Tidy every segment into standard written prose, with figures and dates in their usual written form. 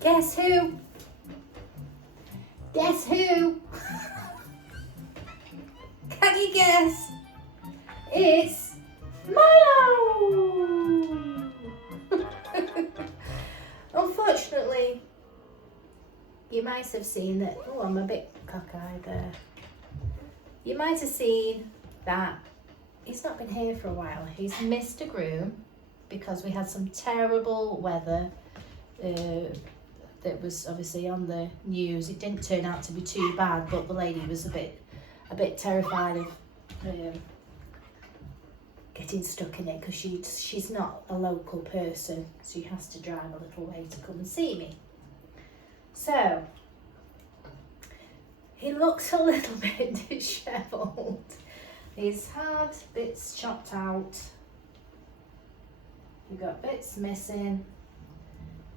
Guess who? Guess who? Can you guess? It's Milo! Unfortunately, you might have seen that. Oh, I'm a bit cockeyed there. You might have seen that he's not been here for a while. He's missed a groom because we had some terrible weather that was obviously on the news. It didn't turn out to be too bad, but the lady was a bit terrified of getting stuck in it because she's not a local person, so she has to drive a little way to come and see me. So he looks a little bit dishevelled. He's had bits chopped out. You got bits missing.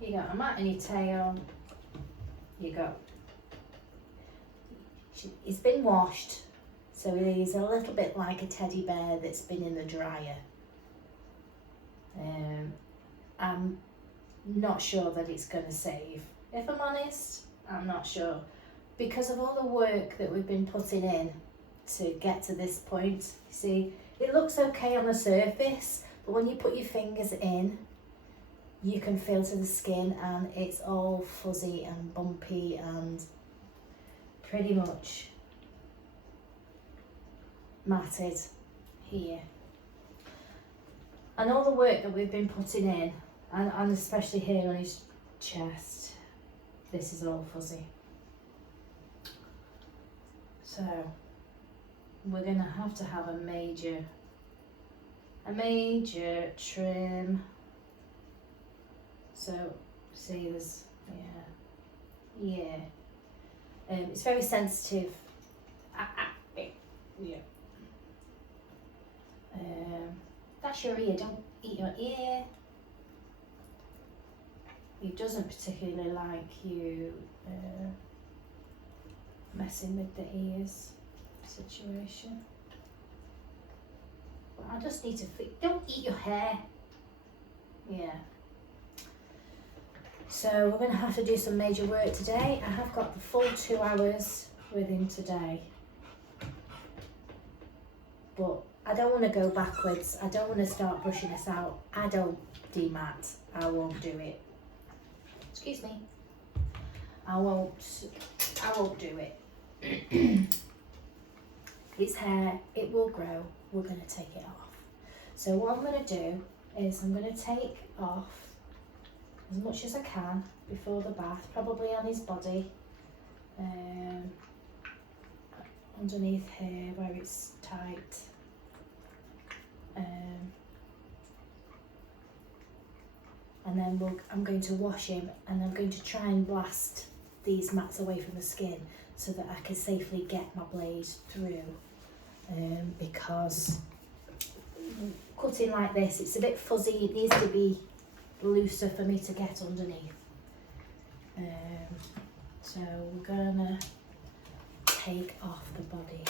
You got a mat in your tail. He's been washed, so he's a little bit like a teddy bear that's been in the dryer. I'm not sure that it's going to save. If I'm honest, I'm not sure. Because of all the work that we've been putting in to get to this point, you see, it looks okay on the surface, but when you put your fingers in, you can feel to the skin and it's all fuzzy and bumpy and pretty much matted here. And all the work that we've been putting in, and especially here on his chest, this is all fuzzy. So we're going to have a major trim. So see, there's it's very sensitive. Yeah. That's your ear. Don't eat your ear. He doesn't particularly like you messing with the ears situation. But I just need to don't eat your hair. Yeah. So we're going to have to do some major work today. I have got the full 2 hours with him today. But I don't want to go backwards. I don't want to start brushing this out. I don't demat. I won't do it. Excuse me. I won't do it. His hair, it will grow. We're going to take it off. So what I'm going to do is I'm going to take off as much as I can before the bath, probably on his body, underneath here where it's tight. And then I'm going to wash him, and I'm going to try and blast these mats away from the skin so that I can safely get my blade through, because cutting like this, it's a bit fuzzy. It needs to be looser for me to get underneath. So we're gonna take off the body.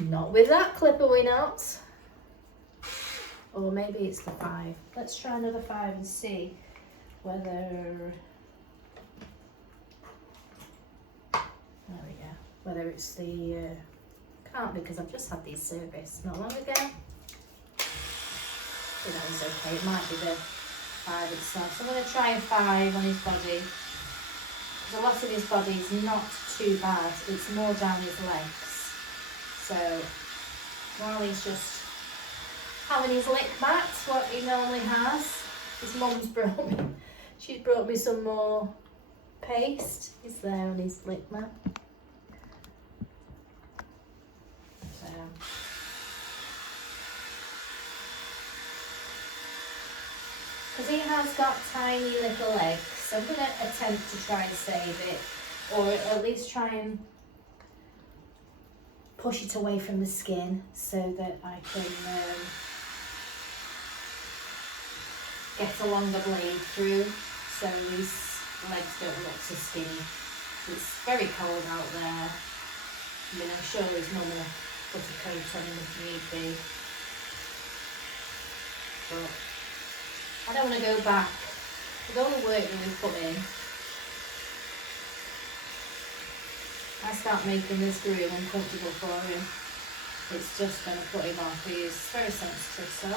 Not with that clip, are we not? Or maybe it's the 5. Let's try another 5 and see whether, there we go, whether it's the, can't be because I've just had these serviced not long ago. So that was okay, it might be the 5 itself. So I'm going to try a 5 on his body. Because a lot of his body is not too bad, it's more down his legs. So while he's just having his lick back, what he normally has, his mum's she's brought me some more paste. It's there on his lick mat. So because he has got tiny little legs, so I'm going to attempt to try and save it, or at least try and push it away from the skin so that I can get a longer blade through, so his legs don't look so skinny It's very cold out there. I mean, I'm sure his mum will put a coat on him if need be. But I don't want to go back with all the work that we've put in. I start making this groom uncomfortable for him. It's just going to put him off. He is very sensitive, so.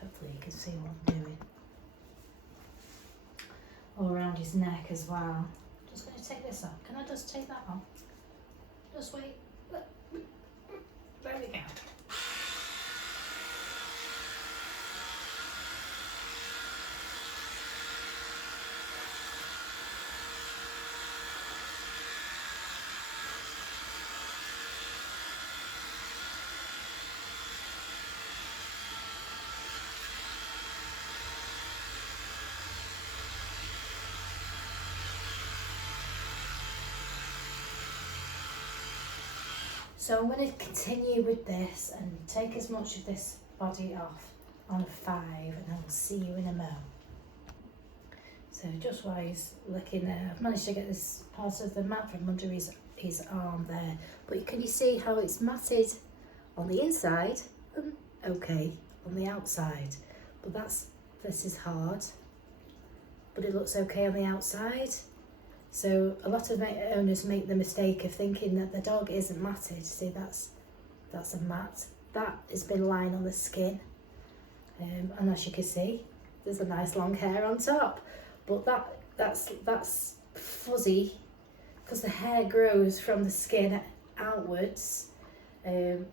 Hopefully you can see what I'm doing. All around his neck as well. Just going to take this off. Can I just take that off? Just wait. There we go. So I'm going to continue with this and take as much of this body off on a 5, and I'll see you in a mo. So just while he's looking there, I've managed to get this part of the mat from under his arm there. But can you see how it's matted on the inside? Okay, on the outside. But this is hard, but it looks okay on the outside. So a lot of owners make the mistake of thinking that the dog isn't matted. See, that's a mat. That has been lying on the skin. And as you can see, there's a nice long hair on top. But that's fuzzy because the hair grows from the skin outwards. You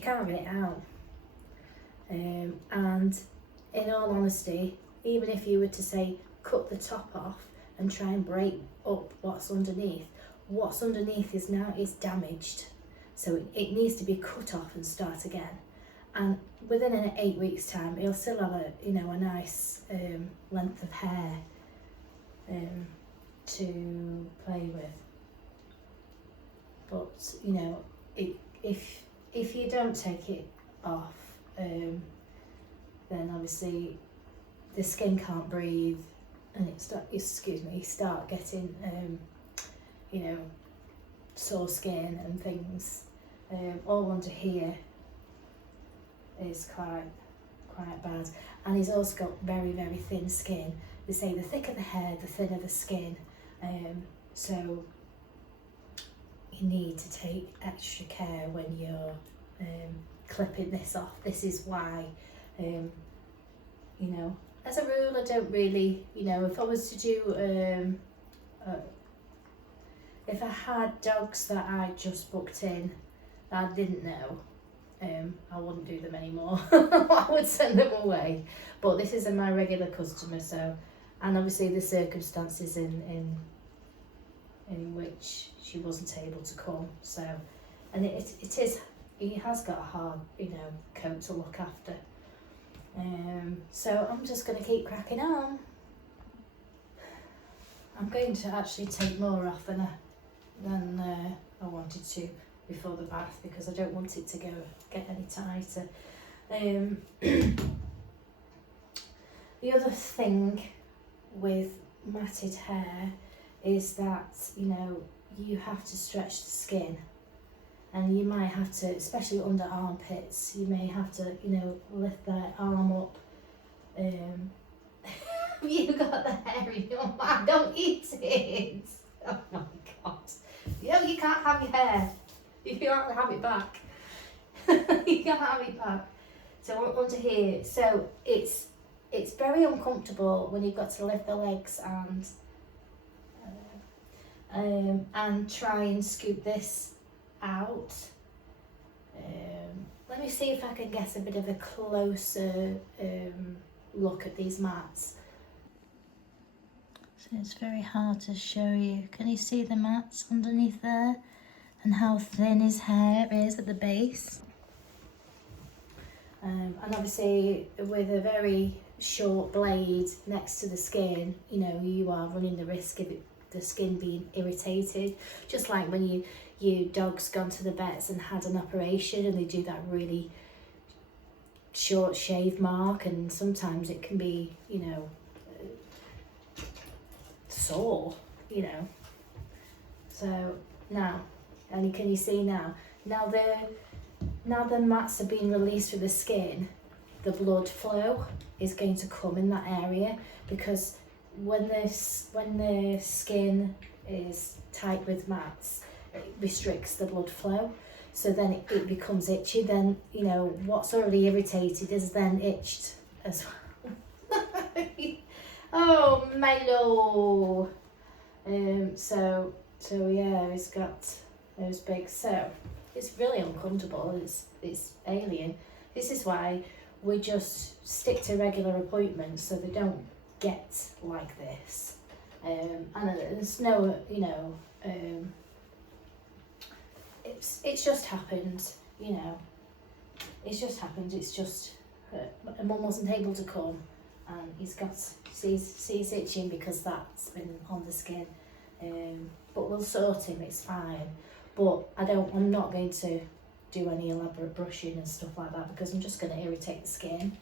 can't get it out. And in all honesty, even if you were to say cut the top off and try and break up what's underneath is damaged. So it needs to be cut off and start again. And within an 8 weeks time, he'll still have a nice length of hair to play with. But if you don't take it off, then obviously the skin can't breathe, and start getting sore skin and things. All under here is quite bad, and he's also got very, very thin skin. They say the thicker the hair, the thinner the skin. So you need to take extra care when you're clipping this off. This is why, as a rule, I don't really, if I was to do, if I had dogs that I just booked in that I didn't know, I wouldn't do them anymore. I would send them away. But this isn't my regular customer, so, and obviously the circumstances in which she wasn't able to come. So, and he has got a hard, coat to look after. So I'm just going to keep cracking on. I'm going to actually take more off than I wanted to before the bath, because I don't want it to get any tighter. The other thing with matted hair is that you have to stretch the skin, and you might have to, especially under armpits, you may have to lift that arm up. You got the hair in your mouth, don't eat it. Oh my god. You can't have your hair. You can't have it back. You can't have it back. So under here, so it's very uncomfortable when you've got to lift the legs and try and scoop this out. Let me see if I can get a bit of a closer look at these mats. So it's very hard to show you. Can you see the mats underneath there and how thin his hair is at the base? And obviously with a very short blade next to the skin, you know, you are running the risk of the skin being irritated. Just like when your dog's gone to the vets and had an operation and they do that really short shave mark, and sometimes it can be, you know, sore, you know. So now, and can you see now the mats are being released through the skin, the blood flow is going to come in that area, because when the skin is tight with mats, it restricts the blood flow, so then it becomes itchy. Then, you know, what's already irritated is then itched as well. Oh, Milo. So yeah, it's got those big, so it's really uncomfortable. It's alien. This is why we just stick to regular appointments so they don't get like this. And there's no, you know, it's just happened, you know. It's just happened. It's just Mum wasn't able to come, and he's got he's itching because that's been on the skin. But we'll sort him. It's fine. But I'm not going to do any elaborate brushing and stuff like that, because I'm just going to irritate the skin.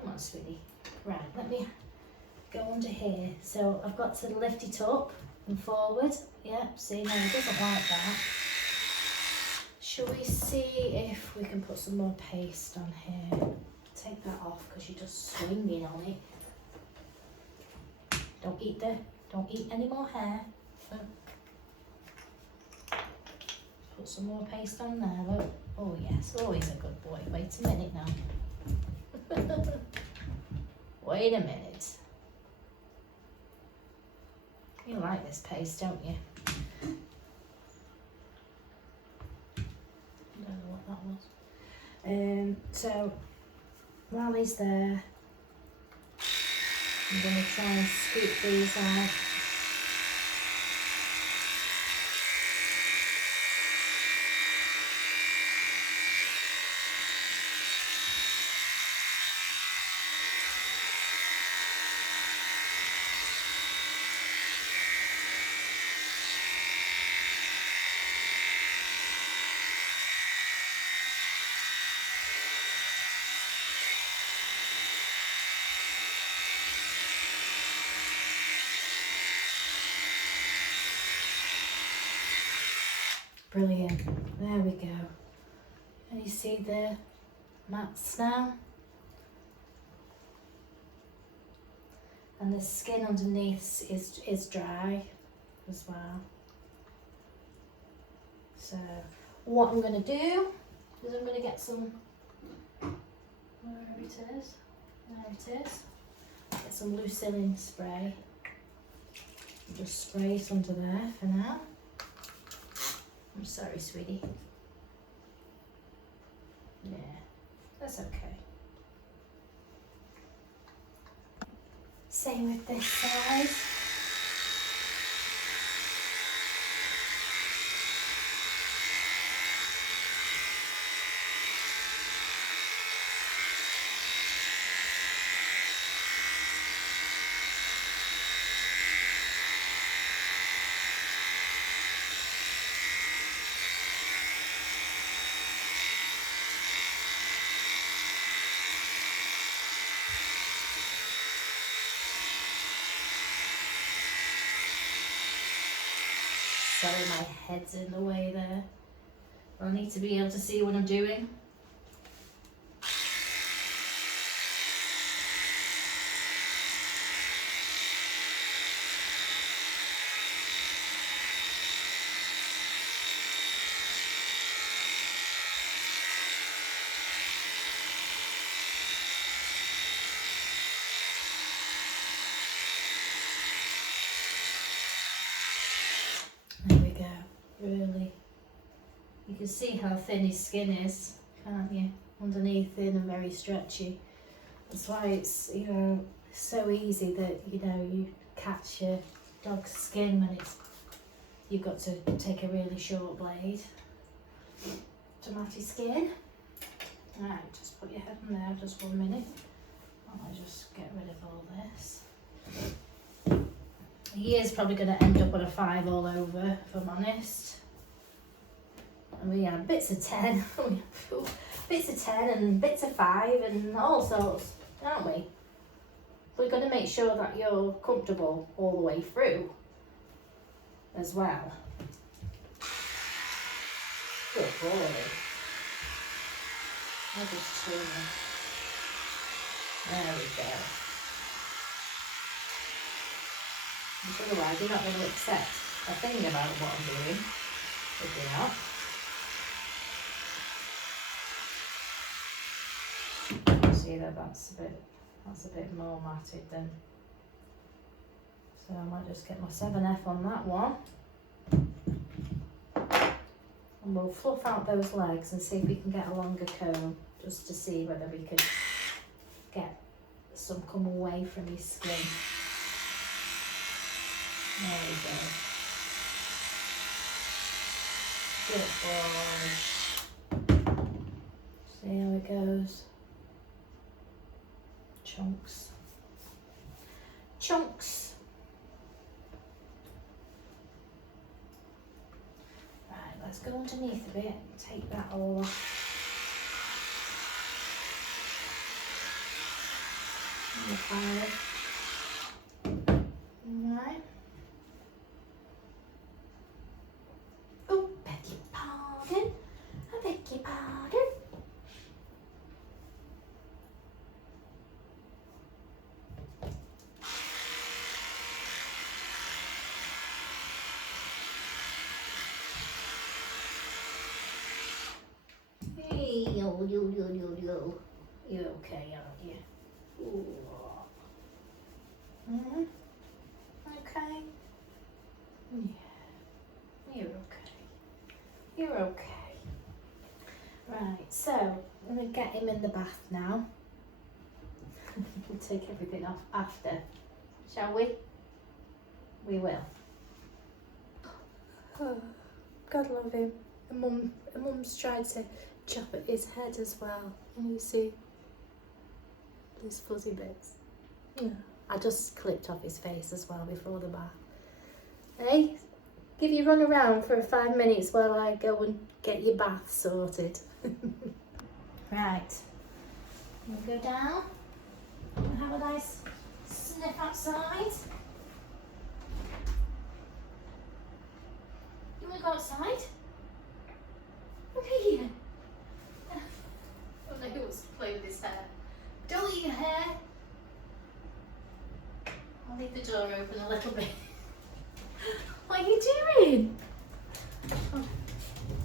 Come on, sweetie. Right, let me go under here. So I've got to lift it up and forward. Yeah, see, now he doesn't like that. Shall we see if we can put some more paste on here? Take that off because you're just swinging on it. Don't eat any more hair. Put some more paste on there, look. Oh yes, always a good boy. Wait a minute now. Wait a minute. You like this paste, don't you? I don't know what that was. So while he's there, I'm going to try and scoop these out. Brilliant, there we go. Can you see the mats now? And the skin underneath is dry as well. So what I'm going to do is I'm going to get some, where it is, there it is, get some Lucillin spray. Just spray it under there for now. I'm sorry, sweetie. Yeah, that's okay. Same with this side. Sorry, my head's in the way there. I need to be able to see what I'm doing. There we go, really. You can see how thin his skin is, can't you? Underneath, thin and very stretchy. That's why it's, you know, so easy that, you know, you catch your dog's skin when you've got to take a really short blade to match his skin. Right, just put your head in there, just 1 minute. I'll just get rid of all this. He is probably going to end up on a 5 all over, if I'm honest. And we had bits of 10, bits of 10 and bits of 5 and all sorts, aren't we? We're going to make sure that you're comfortable all the way through as well. Good boy. I'll just turn them. There we go. Because otherwise you're not going to accept a thing about what I'm doing if you're not. See that that's a bit more matted then. So I might just get my 7F on that one. And we'll fluff out those legs and see if we can get a longer comb, just to see whether we can get some come away from his skin. There we go. Good boy. See how it goes. Chunks. Chunks. Right, let's go underneath a bit and take that all off. And the fire. Right. Oh, beg your pardon. I beg your pardon. Yo. You're okay, aren't you? Ooh. Mm-hmm. Okay. Yeah. You're okay. You're okay. Right, so I'm going to get him in the bath now. We'll take everything off after, shall we? We will. Oh, God love him. And Mum's tried to chop at his head as well. Can you see these fuzzy bits? Yeah. I just clipped off his face as well before the bath. Hey, give you a run around for 5 minutes while I go and get your bath sorted. Right, we'll go down and have a nice sniff outside. You want to go outside? Okay. Oh no, he wants to play with his hair. Don't eat your hair. I'll leave the door open a little bit. What are you doing? Oh,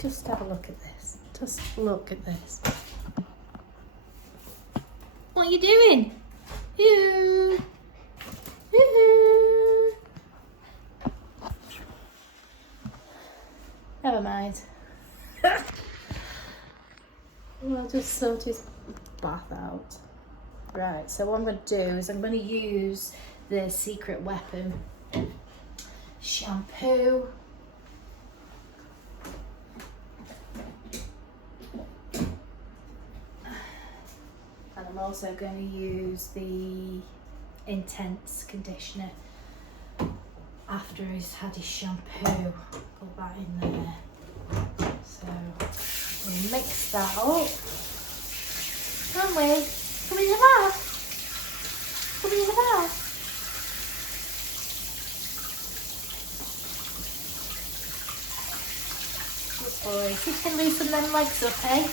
just have a look at this. Just look at this. What are you doing? Yoo. Yoo. Never mind. I'll just sort his bath out. Right, so what I'm going to do is I'm going to use the secret weapon shampoo. And I'm also going to use the intense conditioner after he's had his shampoo. Put that in there. So we'll mix that up. Can we? Come in the bath. Come in the bath. Good boy. You can loosen them legs up, eh?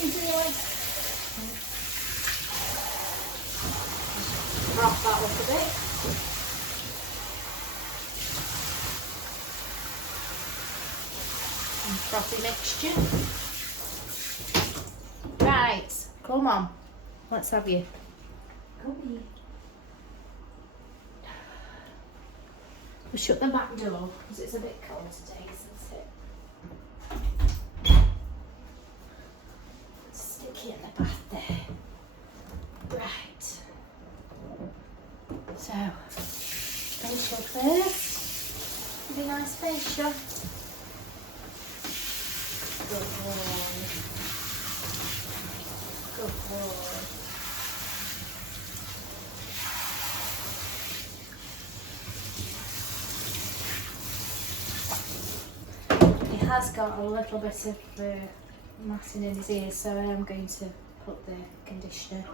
Loosen your legs. Rock that up a bit. And frothy mixture. Right, come on. Let's have you. Come here. We'll shut the back door because it's a bit cold today, isn't it? Stick it in the bath there. Right. So, facial first. Be nice facial. Good boy. Good boy. He has got a little bit of matting in his ears, so I am going to put the conditioner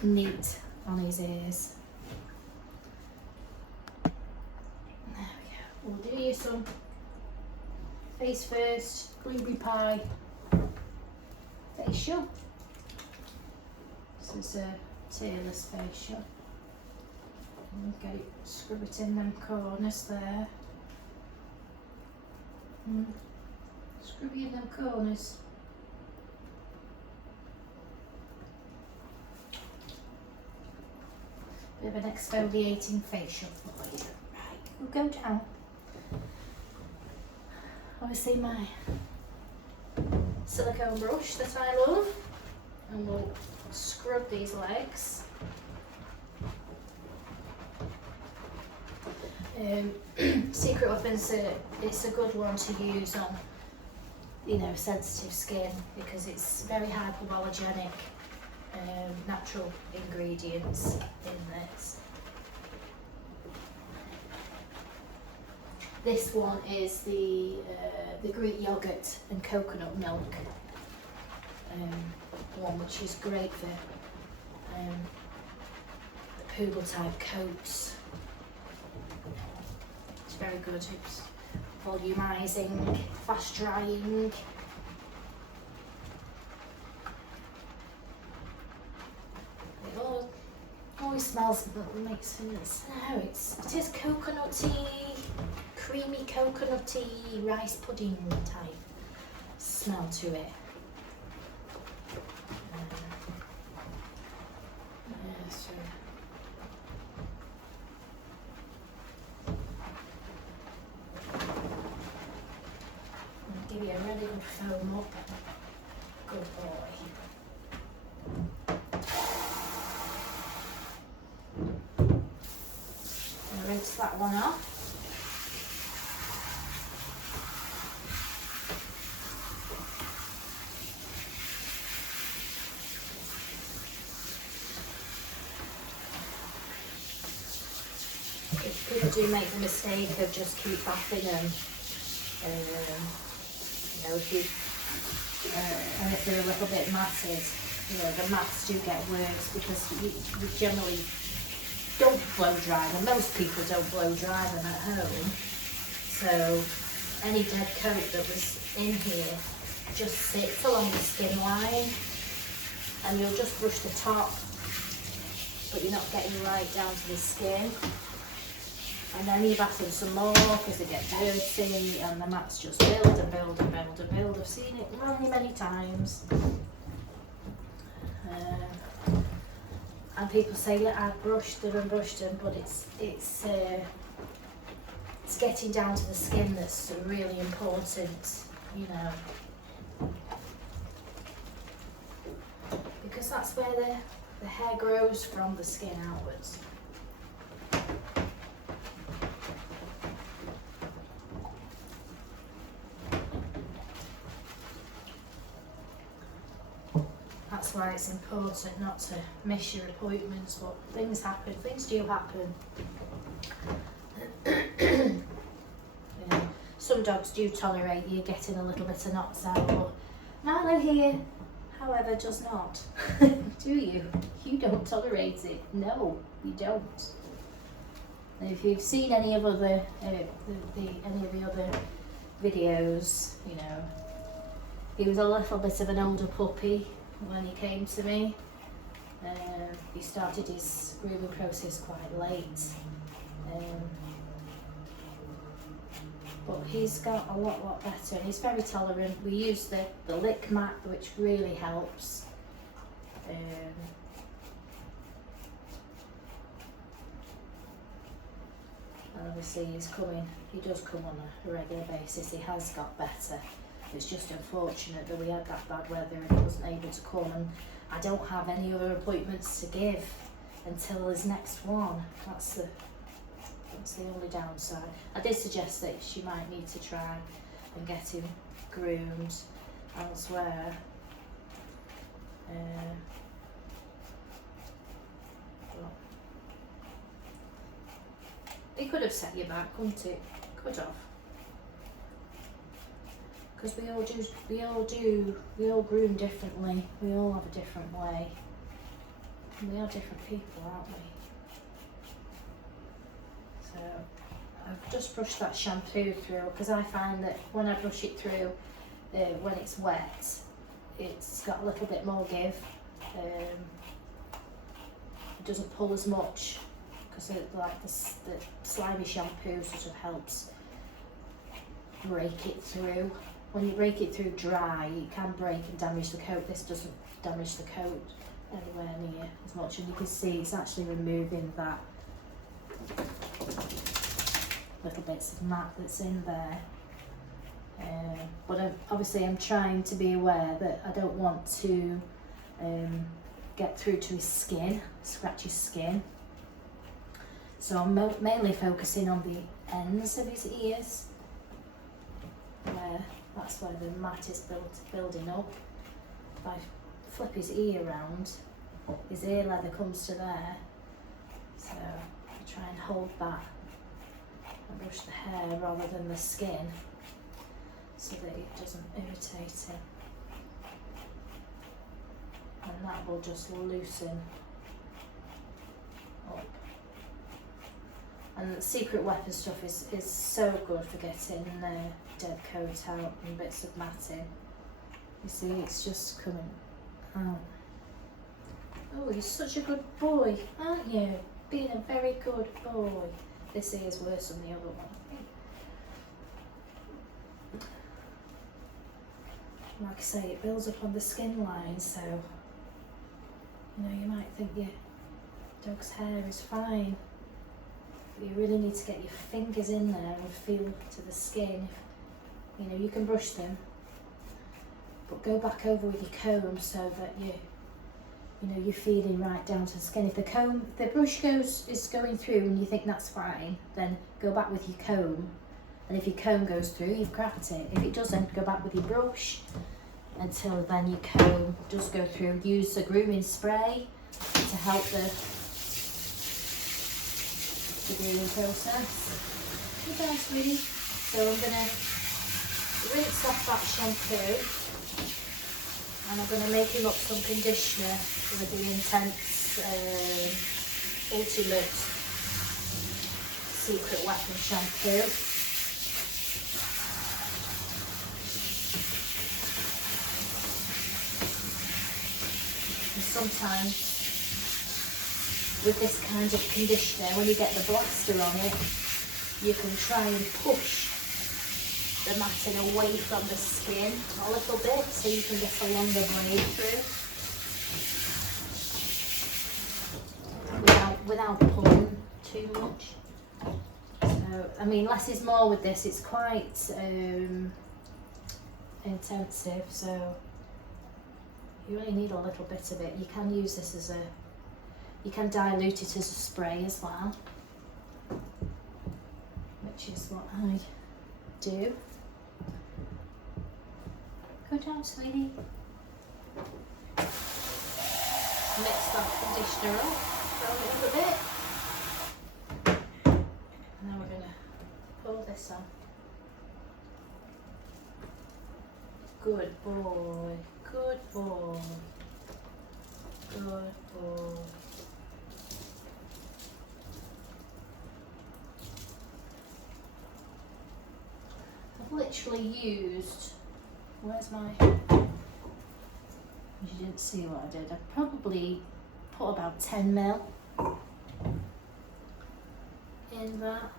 neat on his ears. There we go. We'll do you some face first, creamy pie facial. This is a tearless facial. Get it, scrub it in them corners there. Scrub it in them corners. Bit of an exfoliating facial for you. Right, we'll go down. Obviously my silicone brush that I love, and we'll scrub these legs. Secret Weapons, it's a good one to use on, you know, sensitive skin because it's very hypoallergenic. Natural ingredients in this. This one is the Greek yogurt and coconut milk one, which is great for the Poodle type coats. It's very good. It's volumizing, fast drying. Always smells, but makes sense. No, it is coconutty, creamy coconutty rice pudding type smell to it. So I'll give you a really good foam up. Good boy. Rinse that one off. People do make the mistake of just keep bathing them. You know, if they're a little bit matted, you know, the mats do get worse because you generally don't blow dry them. Most people don't blow dry them at home. So any dead coat that was in here just sits along the skin line, and you'll just brush the top, but you're not getting right down to the skin. And then you bath them some more because they get dirty, and the mats just build and build and build and build. I've seen it many times. And people say, yeah, I've brushed them and brushed them, but it's getting down to the skin that's really important, you know, because that's where the hair grows from the skin outwards. That's why it's important not to miss your appointments, but things happen, things do happen. Yeah. Some dogs do tolerate you getting a little bit of knots out, but Milo here, however, does not. Do you? You don't tolerate it. No, you don't. If you've seen any of other any of the other videos, you know, he was a little bit of an older puppy when he came to me. He started his grooming process quite late, but he's got a lot better, and he's very tolerant. We use the lick mat, which really helps. And obviously he does come on a regular basis. He has got better. It's just unfortunate that we had that bad weather and he wasn't able to come, and I don't have any other appointments to give until his next one. That's the only downside. I did suggest that she might need to try and get him groomed elsewhere, It could have set you back, couldn't it? Could have. Because we all groom differently. We all have a different way. And we are different people, aren't we? So I've just brushed that shampoo through, because I find that when I brush it through, when it's wet, it's got a little bit more give. It doesn't pull as much, because like the slimy shampoo sort of helps break it through. When you break it through dry, it can break and damage the coat. This doesn't damage the coat anywhere near as much, and you can see it's actually removing that little bits of mat that's in there. But obviously I'm trying to be aware that I don't want to get through to his skin, scratch his skin. So I'm mainly focusing on the ends of his ears, where that's where the mat is building up. If I flip his ear around, his ear leather comes to there. So I try and hold that and brush the hair rather than the skin, so that it doesn't irritate him. And that will just loosen up. And the secret weapon stuff is so good for getting dead coat out and bits of matting. You see, it's just coming out. Oh, you're such a good boy, aren't you? Being a very good boy. This ear's worse than the other one. Like I say, it builds up on the skin line, so you might think your dog's hair is fine. You really need to get your fingers in there and feel to the skin. You can brush them, but go back over with your comb so that you're feeling right down to the skin. If the brush is going through and you think that's fine, then go back with your comb. And if your comb goes through, you've cracked it. If it doesn't, go back with your brush until then your comb does go through. Use a grooming spray to help the grooming process. Okay, sweetie. So I'm going to rinse off that shampoo, and I'm going to make him up some conditioner with the Intense Ultimate Secret Weapon shampoo. And sometimes with this kind of conditioner, when you get the blaster on it, you can try and push the matting away from the skin a little bit so you can get a longer blade through without pulling too much. So, I mean, less is more with this. It's quite intensive, so you really need a little bit of it. You can use this you can dilute it as a spray as well, which is what I do. Go down, sweetie. Mix that conditioner up for a little bit. And now we're going to pull this on. Good boy, good boy, good boy. I've literally used, where's my, you didn't see what I did. I probably put about 10 ml in that.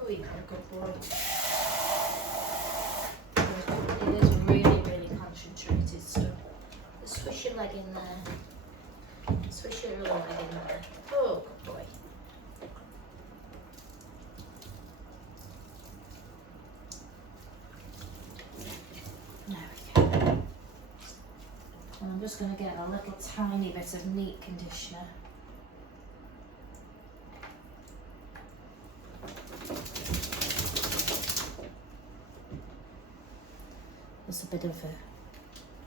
Oh, you're a good boy. It is really, really concentrated stuff. Swish your leg in there. Swish your little leg in there. Oh, good boy. There we go. And I'm just going to get a little tiny bit of neat conditioner. Just a bit of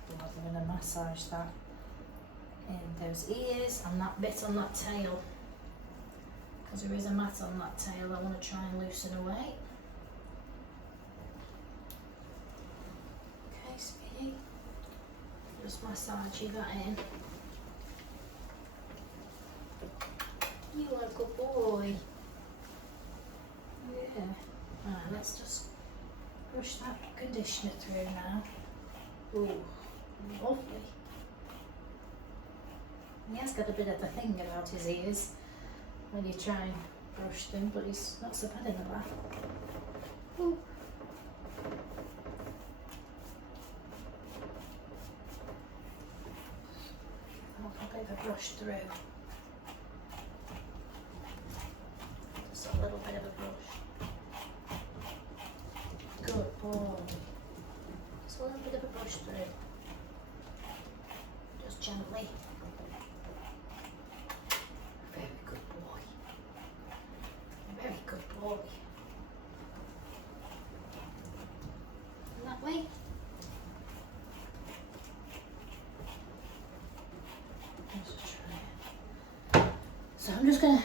I'm going to massage that in those ears and that bit on that tail. Because there is a mat on that tail I want to try and loosen away. Okay, sweetie. Just massage that in. You are a good boy. Yeah. Right, let's just brush that conditioner through now. Ooh, lovely. He has got a bit of a thing about his ears when you try and brush them, but he's not so bad in the bath. Ooh. I'll give a brush through. Just a little bit of a brush. Good boy. Just a little bit of a brush through. Just gently. Very good boy. Very good boy. And that way. So I'm just going to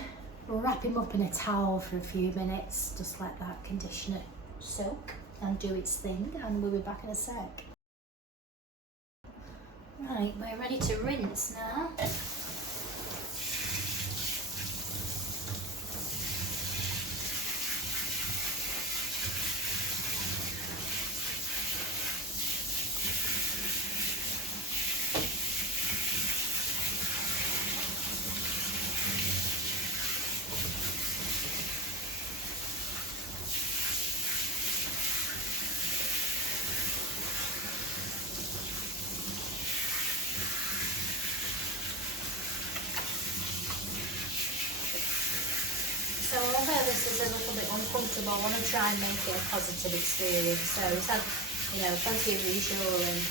wrap him up in a towel for a few minutes, just let that conditioner soak and do its thing, and we'll be back in a sec. Right, we're ready to rinse now. So although this is a little bit uncomfortable, I want to try and make it a positive experience. So he's had, plenty of reassurance.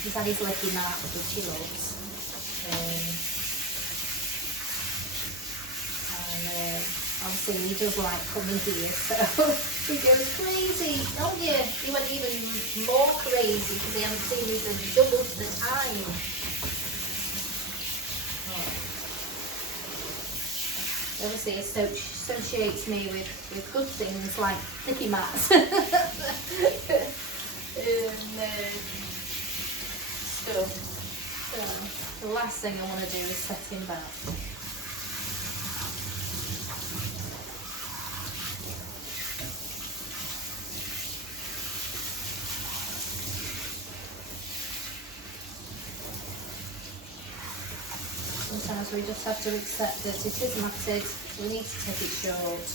He's had his licky marks, which he loves. And obviously he does like coming here, so he goes crazy, don't you? He went even more crazy because he hasn't seen me for double the time. Obviously it associates me with good things like licky mats and stuff. So the last thing I want to do is set him back. Sometimes we just have to accept that it is matted, we need to take it short.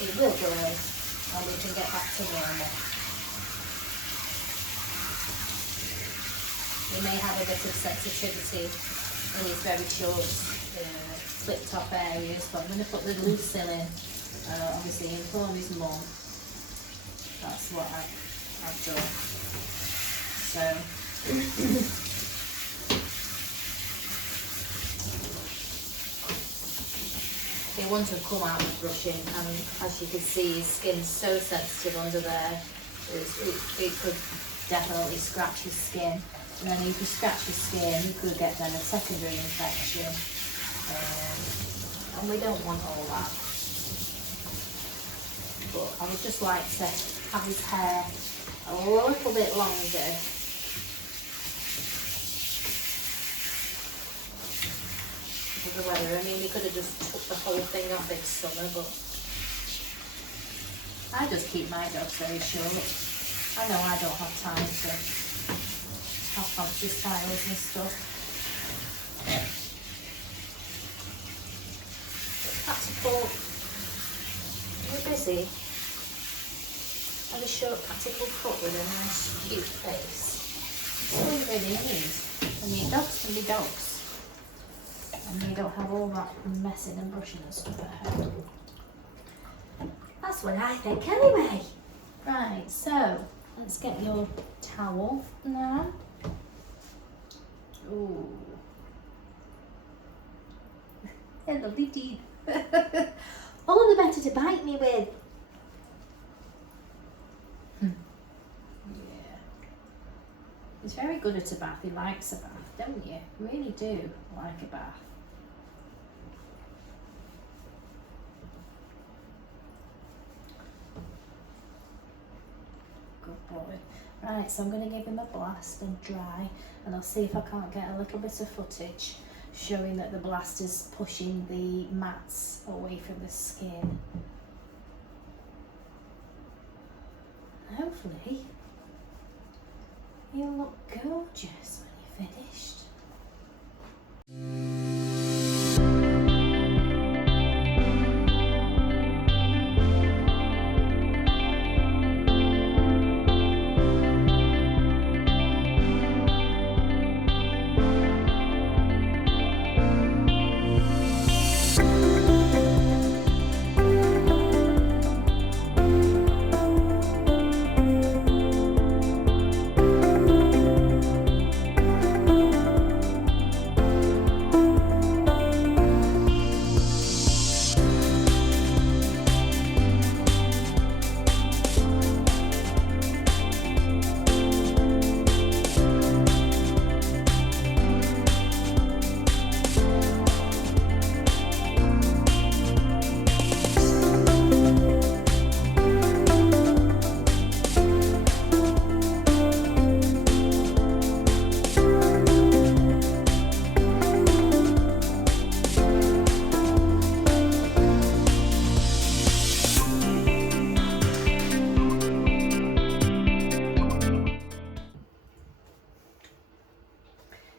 It will grow and we can get back to normal. We may have a bit of sensitivity in these very short flip top areas, but I'm going to put the Lucille in, obviously inform his mum. That's what I've done. So he wouldn't have come out with brushing, and as you can see his skin's so sensitive under there, it could definitely scratch his skin, and then if you scratch his skin you could get then a secondary infection, and we don't want all that. But I would just like to have his hair a little bit longer. The weather. I mean, we could have just took the whole thing off this summer, but I just keep my dogs very short. I know I don't have time to have fancy styles and stuff. Practical. You're busy. Have a short practical cut with a nice cute face. That's all it really is. I mean, dogs can be dogs. And you don't have all that messing and brushing and stuff at home. That's what I think anyway. Right, so let's get your towel now. Ooh. They're lovely teeth. All the better to bite me with. Yeah. He's very good at a bath. He likes a bath, don't you? Really do like a bath. Good boy. Right, so I'm going to give him a blast and dry, and I'll see if I can't get a little bit of footage showing that the blast is pushing the mats away from the skin. Hopefully you'll look gorgeous when you're finished.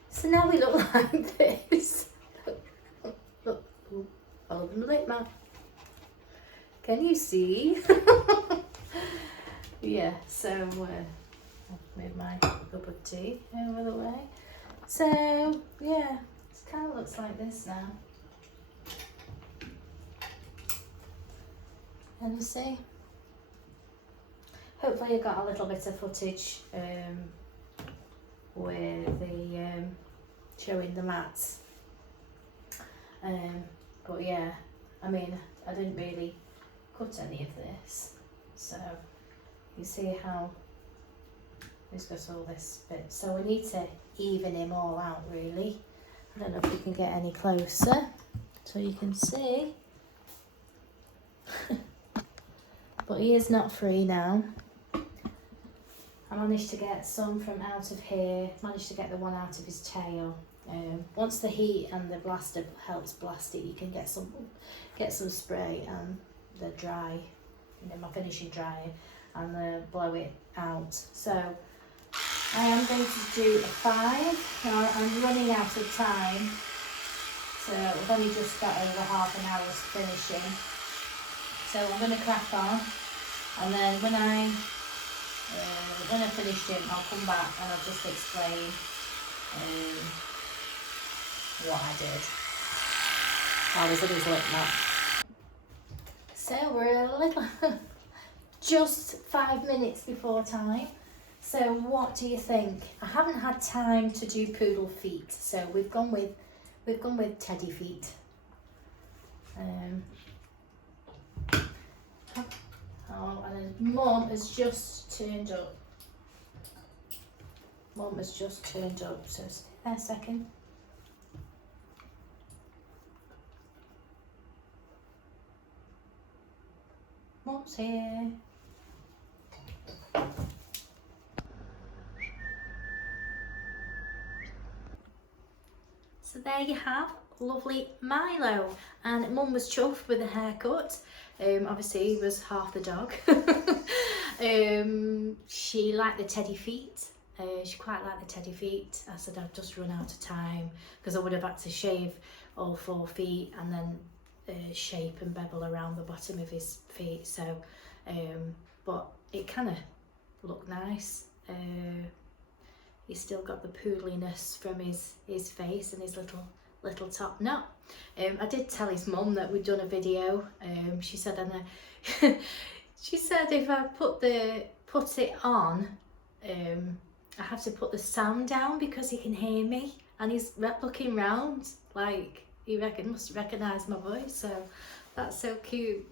So now we look like this. Look, hold the lip, man. Can you see? Yeah, so I've made my cup of tea over the way. So yeah, it kind of looks like this now. Can you see? Hopefully you got a little bit of footage with the showing the mats. But yeah, I mean, I didn't really cut any of this, so you see how he's got all this bit. So we need to even him all out, really. I don't know if you can get any closer so you can see. But he is not free now. I managed to get some from out of here, managed to get the one out of his tail. Once the heat and the blaster helps blast it, you can get some spray and the dry, you know, my finishing dryer, and blow it out. So I am going to do a 5. Now I'm running out of time, so we've only just got over half an hour's finishing. So I'm going to crack on, and then when I finish him, I'll come back and I'll just explain what I did. I was in his lip mat. So we're a little, just 5 minutes before time. So what do you think? I haven't had time to do poodle feet, so we've gone with teddy feet. Oh, and Mum has just turned up. So stay there a second. Mum's here. So there you have lovely Milo, and Mum was chuffed with the haircut. Obviously he was half the dog. She liked the teddy feet. She quite liked the teddy feet. I said I've just run out of time because I would have had to shave all 4 feet and then shape and bevel around the bottom of his feet. So, but it kind of looked nice. He's still got the poodliness from his face and his little top knot. I did tell his mum that we'd done a video. She said, she said if I put it on, I have to put the sound down because he can hear me. and he's looking round like he must recognise my voice, so that's so cute.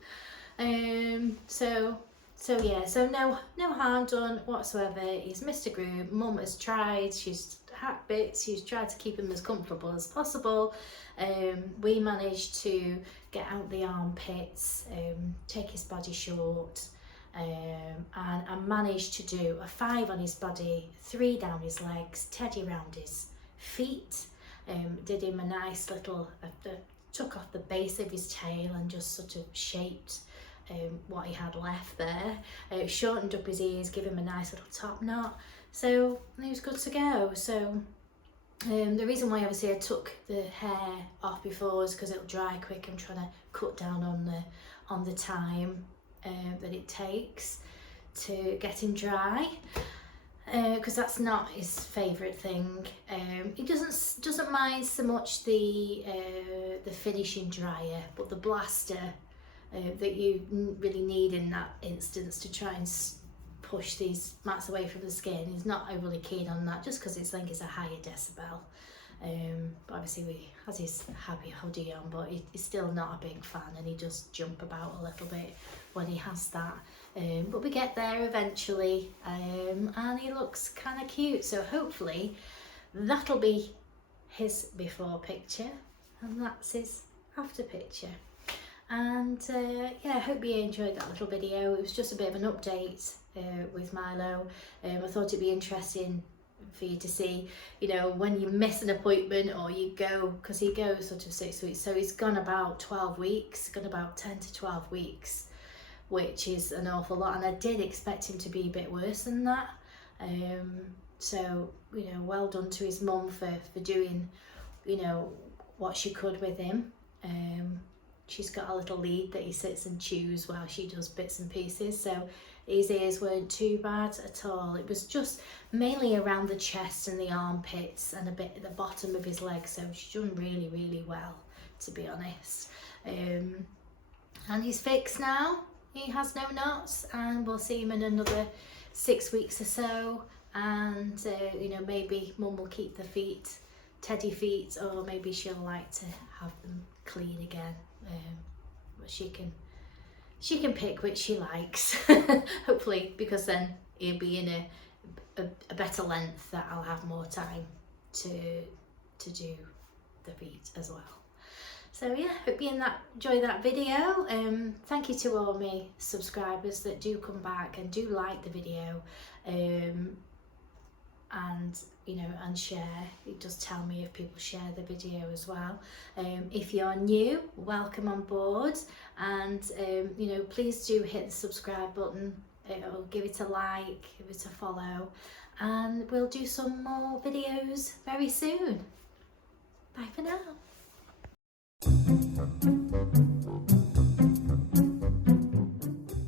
So yeah, so no harm done whatsoever. He's Mr. Groom. Mum has tried, she's hacked bits, she's tried to keep him as comfortable as possible. We managed to get out the armpits, take his body short, and I managed to do a 5 on his body, 3 down his legs, teddy round his feet, did him a nice little, took off the base of his tail and just sort of shaped what he had left there, shortened up his ears, give him a nice little top knot, so he was good to go. So the reason why obviously I took the hair off before is because it'll dry quick. I'm trying to cut down on the time that it takes to get him dry, because that's not his favourite thing. He doesn't mind so much the finishing dryer, but the blaster that you really need in that instance to try and push these mats away from the skin, he's not overly keen on that, just because it's like it's a higher decibel. But obviously he has his happy hoodie on, but he's still not a big fan, and he does jump about a little bit when he has that. But we get there eventually, and he looks kind of cute, so hopefully that'll be his before picture and that's his after picture. And yeah, I hope you enjoyed that little video. It was just a bit of an update with Milo. I thought it'd be interesting for you to see, you know, when you miss an appointment or you go, because he goes sort of 6 weeks, so he's gone about 12 weeks, gone about 10 to 12 weeks, which is an awful lot, and I did expect him to be a bit worse than that. So, you know, well done to his mum for doing, you know, what she could with him. She's got a little lead that he sits and chews while she does bits and pieces, so his ears weren't too bad at all. It was just mainly around the chest and the armpits and a bit at the bottom of his legs, so she's done really, really well, to be honest. And he's fixed now. He has no knots, and we'll see him in another 6 weeks or so. And you know, maybe Mum will keep the feet, teddy feet, or maybe she'll like to have them clean again. But she can pick which she likes, hopefully, because then he'll be in a better length that I'll have more time to do the feet as well. So yeah, hope you enjoy that video. Thank you to all my subscribers that do come back and do like the video, and you know, and share. It does tell me if people share the video as well. If you're new, welcome on board, and you know, please do hit the subscribe button, or give it a like, give it a follow, and we'll do some more videos very soon. Bye for now.